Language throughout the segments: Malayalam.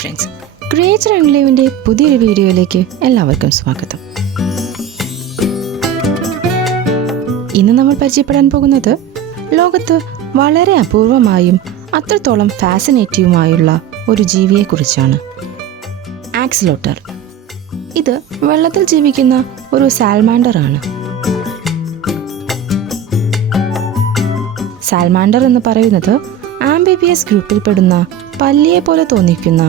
ഫ്രണ്ട്സ്, ക്രിയേച്ചർ എൻക്ലേവിൻ്റെ പുതിയൊരു വീഡിയോയിലേക്ക് എല്ലാവർക്കും സ്വാഗതം. ഇന്ന് നമ്മൾ പരിചയപ്പെടാൻ പോകുന്നത് ലോകത്ത് വളരെ അപൂർവമായും അത്രത്തോളം ഫാസിനേറ്റീവുമായുള്ള ഒരു ജീവിയെക്കുറിച്ചാണ്. ആക്സിലോട്ടർ. ഇത് വെള്ളത്തിൽ ജീവിക്കുന്ന ഒരു സാൽമാൻഡർ ആണ്. സാൽമാൻഡർ എന്ന് പറയുന്നത് ആംബിബിയസ് ഗ്രൂപ്പിൽപ്പെടുന്ന പല്ലിയെ പോലെ തോന്നിക്കുന്ന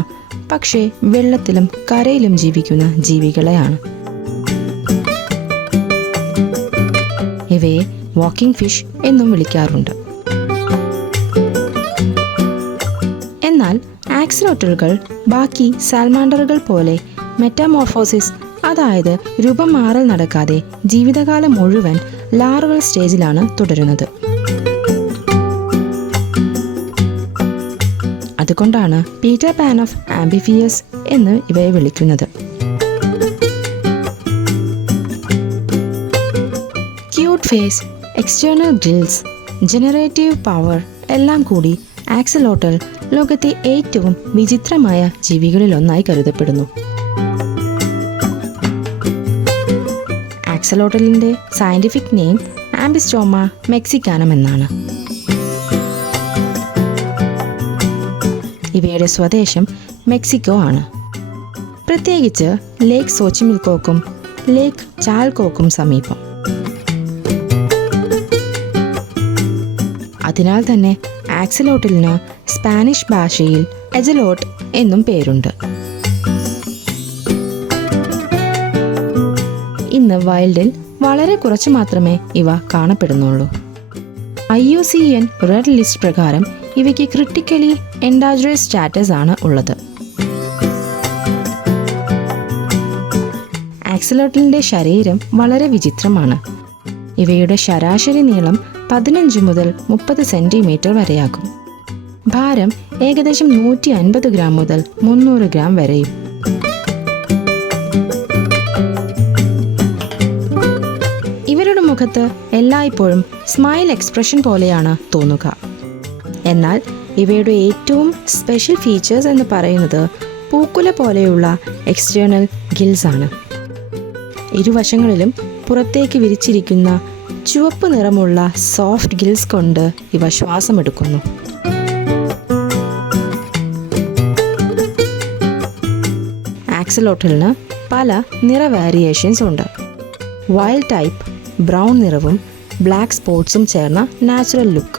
പക്ഷേ വെള്ളത്തിലും കരയിലും ജീവിക്കുന്ന ജീവികളെയാണ്. ഇവയെ വാക്കിംഗ് ഫിഷ് എന്നും വിളിക്കാറുണ്ട്. എന്നാൽ ആക്സിലോട്ടറുകൾ ബാക്കി സാൽമാൻഡറുകൾ പോലെ മെറ്റാമോർഫോസിസ്, അതായത് രൂപം മാറൽ നടക്കാതെ ജീവിതകാലം മുഴുവൻ ലാർവൽ സ്റ്റേജിലാണ് തുടരുന്നത്. അതുകൊണ്ടാണ് പീറ്റർ പാൻ ഓഫ് ആംബിഫിയസ് എന്ന് ഇവയെ വിളിക്കുന്നത്. Cute face, external grills, generative power എല്ലാം കൂടി ആക്സിലോട്ടൽ ലോകത്തെ ഏറ്റവും വിചിത്രമായ ജീവികളിലൊന്നായി കരുതപ്പെടുന്നു. ആക്സിലോട്ടലിൻ്റെ സയന്റിഫിക് നെയിം ആംബിസ്റ്റോമ മെക്സിക്കാനം എന്നാണ്. ഇവയുടെ സ്വദേശം മെക്സിക്കോ ആണ്. പ്രത്യേകിച്ച് ലേക്ക് സോച്ചിമിൽക്കോക്കും ലേക്ക് ചാൽക്കോക്കും സമീപം. അതിനാൽ തന്നെ ആക്സിലോട്ടലിന് സ്പാനിഷ് ഭാഷയിൽ എജലോട്ട് എന്നും പേരുണ്ട്. ഇന്ന് വൈൽഡിൽ വളരെ കുറച്ച് മാത്രമേ ഇവ കാണപ്പെടുന്നുള്ളൂ. IUCN റെഡ് ലിസ്റ്റ് പ്രകാരം ഇവയ്ക്ക് ക്രിട്ടിക്കലി എൻഡാഞ്ചേർഡ് സ്റ്റാറ്റസ് ആണ് ഉള്ളത്. ആക്സിലോട്ടലിൻ്റെ ശരീരം വളരെ വിചിത്രമാണ്. ഇവയുടെ ശരാശരി നീളം 15 മുതൽ 30 സെൻറ്റിമീറ്റർ വരെയാകും. ഭാരം ഏകദേശം 150 ഗ്രാം മുതൽ 300 ഗ്രാം വരെയും. ഇവരുടെ മുഖത്ത് എല്ലായ്പ്പോഴും സ്മൈൽ എക്സ്പ്രഷൻ പോലെയാണ് തോന്നുക. എന്നാൽ ഇവയുടെ ഏറ്റവും സ്പെഷ്യൽ ഫീച്ചേഴ്സ് എന്ന് പറയുന്നത് പൂക്കുല പോലെയുള്ള എക്സ്റ്റേണൽ ഗിൽസ് ആണ്. ഇരുവശങ്ങളിലും പുറത്തേക്ക് വിരിച്ചിരിക്കുന്ന ചുവപ്പ് നിറമുള്ള സോഫ്റ്റ് ഗിൽസ് കൊണ്ട് ഇവ ശ്വാസമെടുക്കുന്നു. ആക്സിലോട്ടലിന് പല നിറ വേരിയേഷൻസ് ഉണ്ട്. വൈൽഡ് ടൈപ്പ് ബ്രൗൺ നിറവും ബ്ലാക്ക് സ്പോട്ട്സും ചേർന്ന നാച്ചുറൽ ലുക്ക്.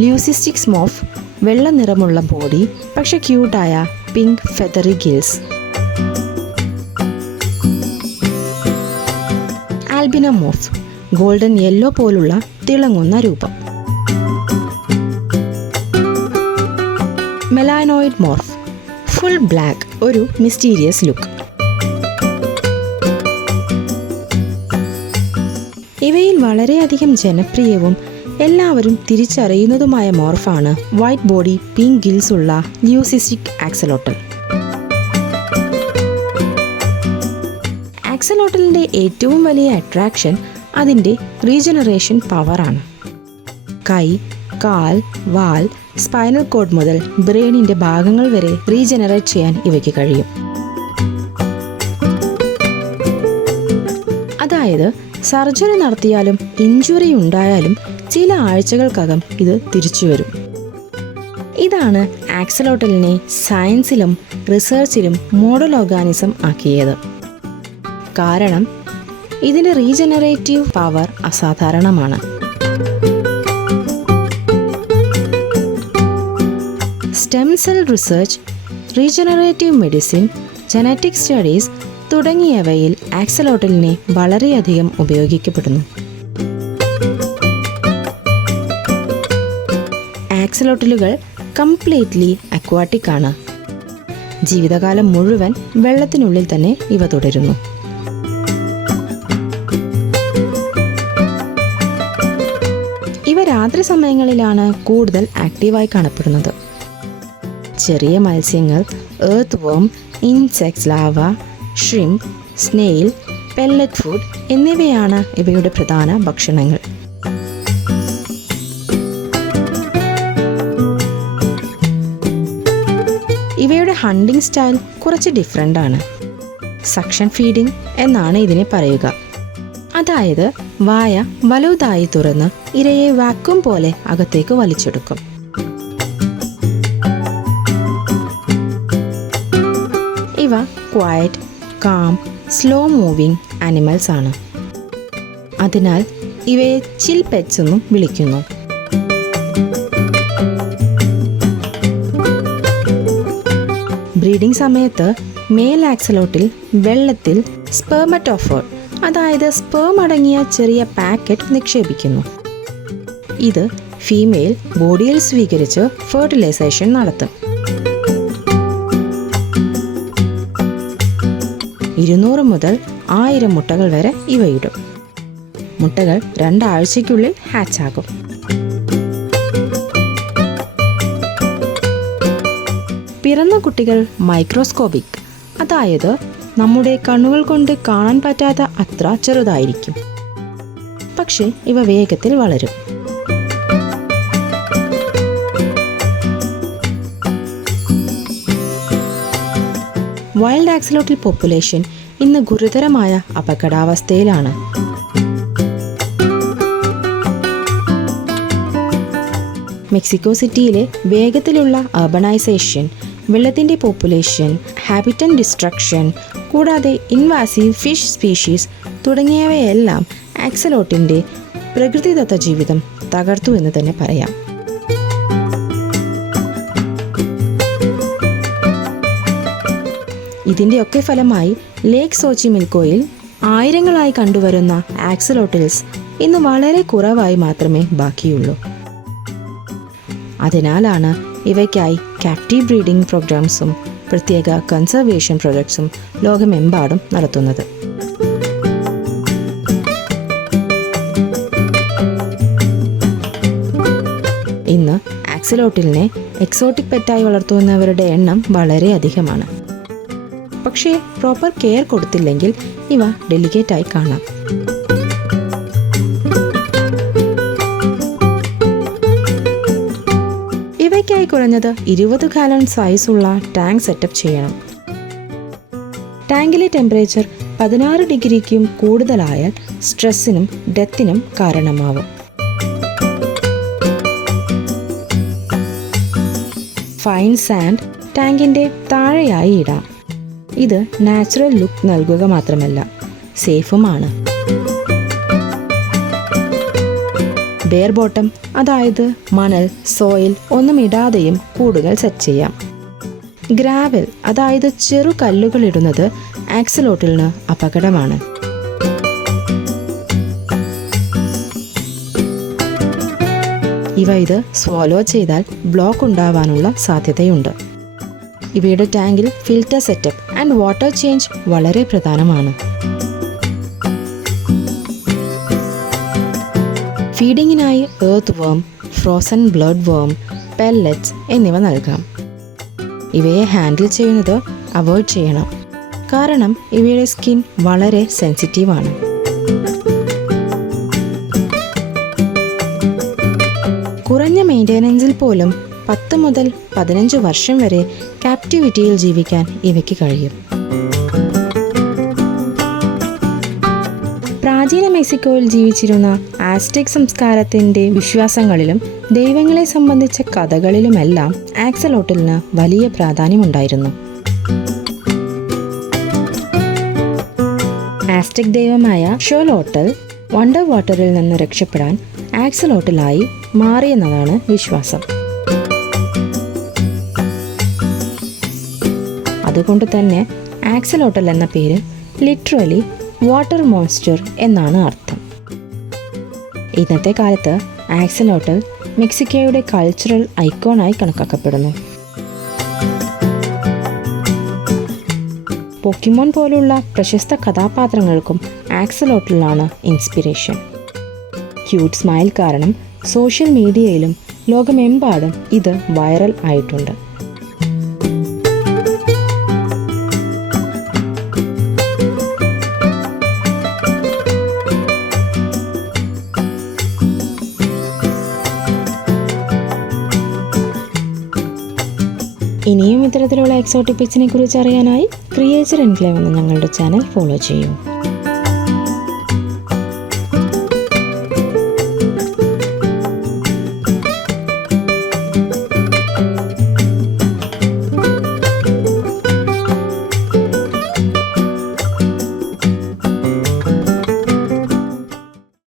ല്യൂസിസ്റ്റിക് സ്മോഫ് വെള്ള നിറമുള്ള ബോഡി, പക്ഷെ ക്യൂട്ടായ pink feathery gills. Albino morph golden yellow പോലുള്ള തിളങ്ങുന്ന രൂപം. മെലാനോയിഡ് മോർഫ് ഫുൾ ബ്ലാക്ക്, ഒരു മിസ്റ്റീരിയസ് ലുക്ക്. ഇവയിൽ വളരെയധികം ജനപ്രിയവും എല്ലാവരും തിരിച്ചറിയുന്നതുമായ മോർഫാണ് വൈറ്റ് ബോഡി പിങ്ക് ഗിൽസ് ഉള്ള ല്യൂസിസ്റ്റിക് ആക്സിലോട്ടൽ. ആക്സിലോട്ടലിൻ്റെ ഏറ്റവും വലിയ അട്രാക്ഷൻ അതിൻ്റെ റീജനറേഷൻ പവറാണ്. കൈ, കാൽ, വാൽ, സ്പൈനൽ കോഡ് മുതൽ ബ്രെയിനിൻ്റെ ഭാഗങ്ങൾ വരെ റീജനറേറ്റ് ചെയ്യാൻ ഇവയ്ക്ക് കഴിയും. അതായത് സർജറി നടത്തിയാലും ഇഞ്ചുറി ഉണ്ടായാലും ചില ആഴ്ചകൾക്കകം ഇത് തിരിച്ചു വരും. ഇതാണ് ആക്സിലോട്ടലിനെ സയൻസിലും റിസർച്ചിലും മോഡൽ ഓർഗാനിസം ആക്കിയത്. കാരണം ഇതിൻ്റെ റീജനറേറ്റീവ് പവർ അസാധാരണമാണ്. Stem cell research, regenerative medicine, genetic studies തുടങ്ങിയവയിൽ ആക്സിലോട്ടലിനെ വളരെയധികം ഉപയോഗിക്കപ്പെടുന്നു. ആക്സിലോട്ടലുകൾ കംപ്ലീറ്റ്ലി അക്വാട്ടിക് ആണ്. ജീവിതകാലം മുഴുവൻ വെള്ളത്തിനുള്ളിൽ തന്നെ ഇവ തുടരുന്നു. ഇവ രാത്രി സമയങ്ങളിലാണ് കൂടുതൽ ആക്റ്റീവായി കാണപ്പെടുന്നത്. ചെറിയ മത്സ്യങ്ങൾ, എർത്ത് വേം, insects, lava, shrimp, snail, pellet food എന്നിവയാണ് ഇവയുടെ പ്രധാന ഭക്ഷണങ്ങൾ. ഇവയുടെ ഹണ്ടിങ് സ്റ്റൈൽ കുറച്ച് ഡിഫറെൻ്റ് ആണ്. സക്ഷൻ ഫീഡിംഗ് എന്നാണ് ഇതിനെ പറയുക. അതായത് വായ വലുതായി തുറന്ന് ഇരയെ വാക്വം പോലെ അകത്തേക്ക് വലിച്ചെടുക്കും. ഇവ quiet, calm, slow moving animals ആണ്. അതിനാൽ ഇവയെ ചിൽ പെറ്റ്സ് എന്നും വിളിക്കുന്നു. ബ്രീഡിംഗ് സമയത്ത് മെയിൽ ആക്സലോട്ടിൽ വെള്ളത്തിൽ സ്പെർമറ്റോഫോഡ്, അതായത് സ്പേം അടങ്ങിയ ചെറിയ പാക്കറ്റ് നിക്ഷേപിക്കുന്നു. ഇത് ഫീമെയിൽ ബോഡിയിൽ സ്വീകരിച്ച് ഫെർട്ടിലൈസേഷൻ നടത്തും. 200 മുതൽ 1000 മുട്ടകൾ വരെ ഇവയിടും. മുട്ടകൾ 2 ആഴ്ചയ്ക്കുള്ളിൽ ഹാച്ച് ആകും. പിറന്ന കുട്ടികൾ മൈക്രോസ്കോപിക്, അതായത് നമ്മുടെ കണ്ണുകൾ കൊണ്ട് കാണാൻ പറ്റാത്ത അത്ര ചെറുതായിരിക്കും. പക്ഷേ ഇവ വേഗത്തിൽ വളരും. വൈൽഡ് ആക്സലോട്ടിൽ പോപ്പുലേഷൻ ഇന്ന് ഗുരുതരമായ അപകടാവസ്ഥയിലാണ്. മെക്സിക്കോ സിറ്റിയിലെ വേഗത്തിലുള്ള അർബനൈസേഷൻ, വെള്ളത്തിൻ്റെ പോപ്പുലേഷൻ, ഹാബിറ്ററ്റ് ഡിസ്ട്രക്ഷൻ, കൂടാതെ ഇൻവാസീവ് ഫിഷ് സ്പീഷീസ് തുടങ്ങിയവയെല്ലാം ആക്സലോട്ടിൻ്റെ പ്രകൃതിദത്ത ജീവിതം തകർത്തു എന്ന് തന്നെ പറയാം. ഇതിൻ്റെയൊക്കെ ഫലമായി ലേക്ക് സോച്ചിമിൽക്കോയിൽ ആയിരങ്ങളായി കണ്ടുവരുന്ന ആക്സലോട്ടിൽസ് ഇന്ന് വളരെ കുറവായി മാത്രമേ ബാക്കിയുള്ളൂ. അതിനാലാണ് ഇവയ്ക്കായി ക്യാപ്റ്റീവ് ബ്രീഡിംഗ് പ്രോഗ്രാംസും പ്രത്യേക കൺസർവേഷൻ പ്രൊജക്ട്സും ലോകമെമ്പാടും നടത്തുന്നത്. ഇന്ന് ആക്സലോട്ടിലിനെ എക്സോട്ടിക് പെറ്റായി വളർത്തുന്നവരുടെ എണ്ണം വളരെ അധികമാണ്. പക്ഷേ പ്രോപ്പർ കെയർ കൊടുത്തില്ലെങ്കിൽ ഇവ ഡെലിക്കേറ്റായി കാണാം. ഇവയ്ക്കായി കുറഞ്ഞത് 20 ഗാലൺ സൈസുള്ള ടാങ്ക് സെറ്റപ്പ് ചെയ്യണം. ടാങ്കിലെ ടെമ്പറേച്ചർ 16 ഡിഗ്രിക്കും കൂടുതലായാൽ സ്ട്രെസ്സിനും ഡെത്തിനും കാരണമാവും. ഫൈൻ സാൻഡ് ടാങ്കിൻ്റെ താഴെയായി ഇടാം. ഇത് നാച്ചുറൽ ലുക്ക് നൽകുക മാത്രമല്ല, സേഫുമാണ്. ബെയർ ബോട്ടം, അതായത് മണൽ, സോയിൽ ഒന്നും ഇടാതെയും കൂടുകൾ സെറ്റ് ചെയ്യാം. ഗ്രാവൽ, അതായത് ചെറു കല്ലുകൾ ഇടുന്നത് ആക്സലോട്ടിലിന് അപകടമാണ്. ഇത് സ്വോലോ ചെയ്താൽ ബ്ലോക്ക് ഉണ്ടാവാനുള്ള സാധ്യതയുണ്ട്. ഇവയുടെ ടാങ്കിൽ filter setup and water change വളരെ പ്രധാനമാണ്. ഫീഡിങ്ങിനായി എർത്ത് വേം, ഫ്രോസൺ ബ്ലഡ് വേം, പെല്ലറ്റ്സ് എന്നിവ നൽകാം. ഇവയെ ഹാൻഡിൽ ചെയ്യുന്നത് അവോയ്ഡ് ചെയ്യണം, കാരണം ഇവയുടെ സ്കിൻ വളരെ സെൻസിറ്റീവാണ്. കുറഞ്ഞ മെയിൻ്റെനൻസിൽ പോലും 10 മുതൽ 15 വർഷം വരെ ക്യാപ്റ്റിവിറ്റിയിൽ ജീവിക്കാൻ ഇവയ്ക്ക് കഴിയും. പ്രാചീന മെക്സിക്കോയിൽ ജീവിച്ചിരുന്ന ആസ്റ്റിക് സംസ്കാരത്തിൻ്റെ വിശ്വാസങ്ങളിലും ദൈവങ്ങളെ സംബന്ധിച്ച കഥകളിലുമെല്ലാം ആക്സലോട്ടിലിന് വലിയ പ്രാധാന്യമുണ്ടായിരുന്നു. ആസ്റ്റിക് ദൈവമായ ഷോലോട്ടൽ വണ്ടർ വാട്ടറിൽ നിന്ന് രക്ഷപ്പെടാൻ ആക്സലോട്ടിലായി മാറിയെന്നതാണ് വിശ്വാസം. അതുകൊണ്ട് തന്നെ ആക്സലോട്ടൽ എന്ന പേര് ലിറ്ററലി വാട്ടർ മോൺസ്റ്റർ എന്നാണ് അർത്ഥം. ഇന്നത്തെ കാലത്ത് ആക്സലോട്ടൽ മെക്സിക്കോയുടെ കൾച്ചറൽ ഐക്കോണായി കണക്കാക്കപ്പെടുന്നു. പോക്കിമോൻ പോലുള്ള പ്രശസ്ത കഥാപാത്രങ്ങൾക്കും ആക്സലോട്ടലാണ് ഇൻസ്പിറേഷൻ. ക്യൂട്ട് സ്മൈൽ കാരണം സോഷ്യൽ മീഡിയയിലും ലോകമെമ്പാടും ഇത് വൈറൽ ആയിട്ടുണ്ട്. ഇനിയും ഇത്തരത്തിലുള്ള എക്സോട്ടിക് പെറ്റ്സിനെ കുറിച്ച് അറിയാനായി ക്രിയേച്ചർ എൻക്ലേവ് എന്ന ഞങ്ങളുടെ ചാനൽ ഫോളോ ചെയ്യൂ.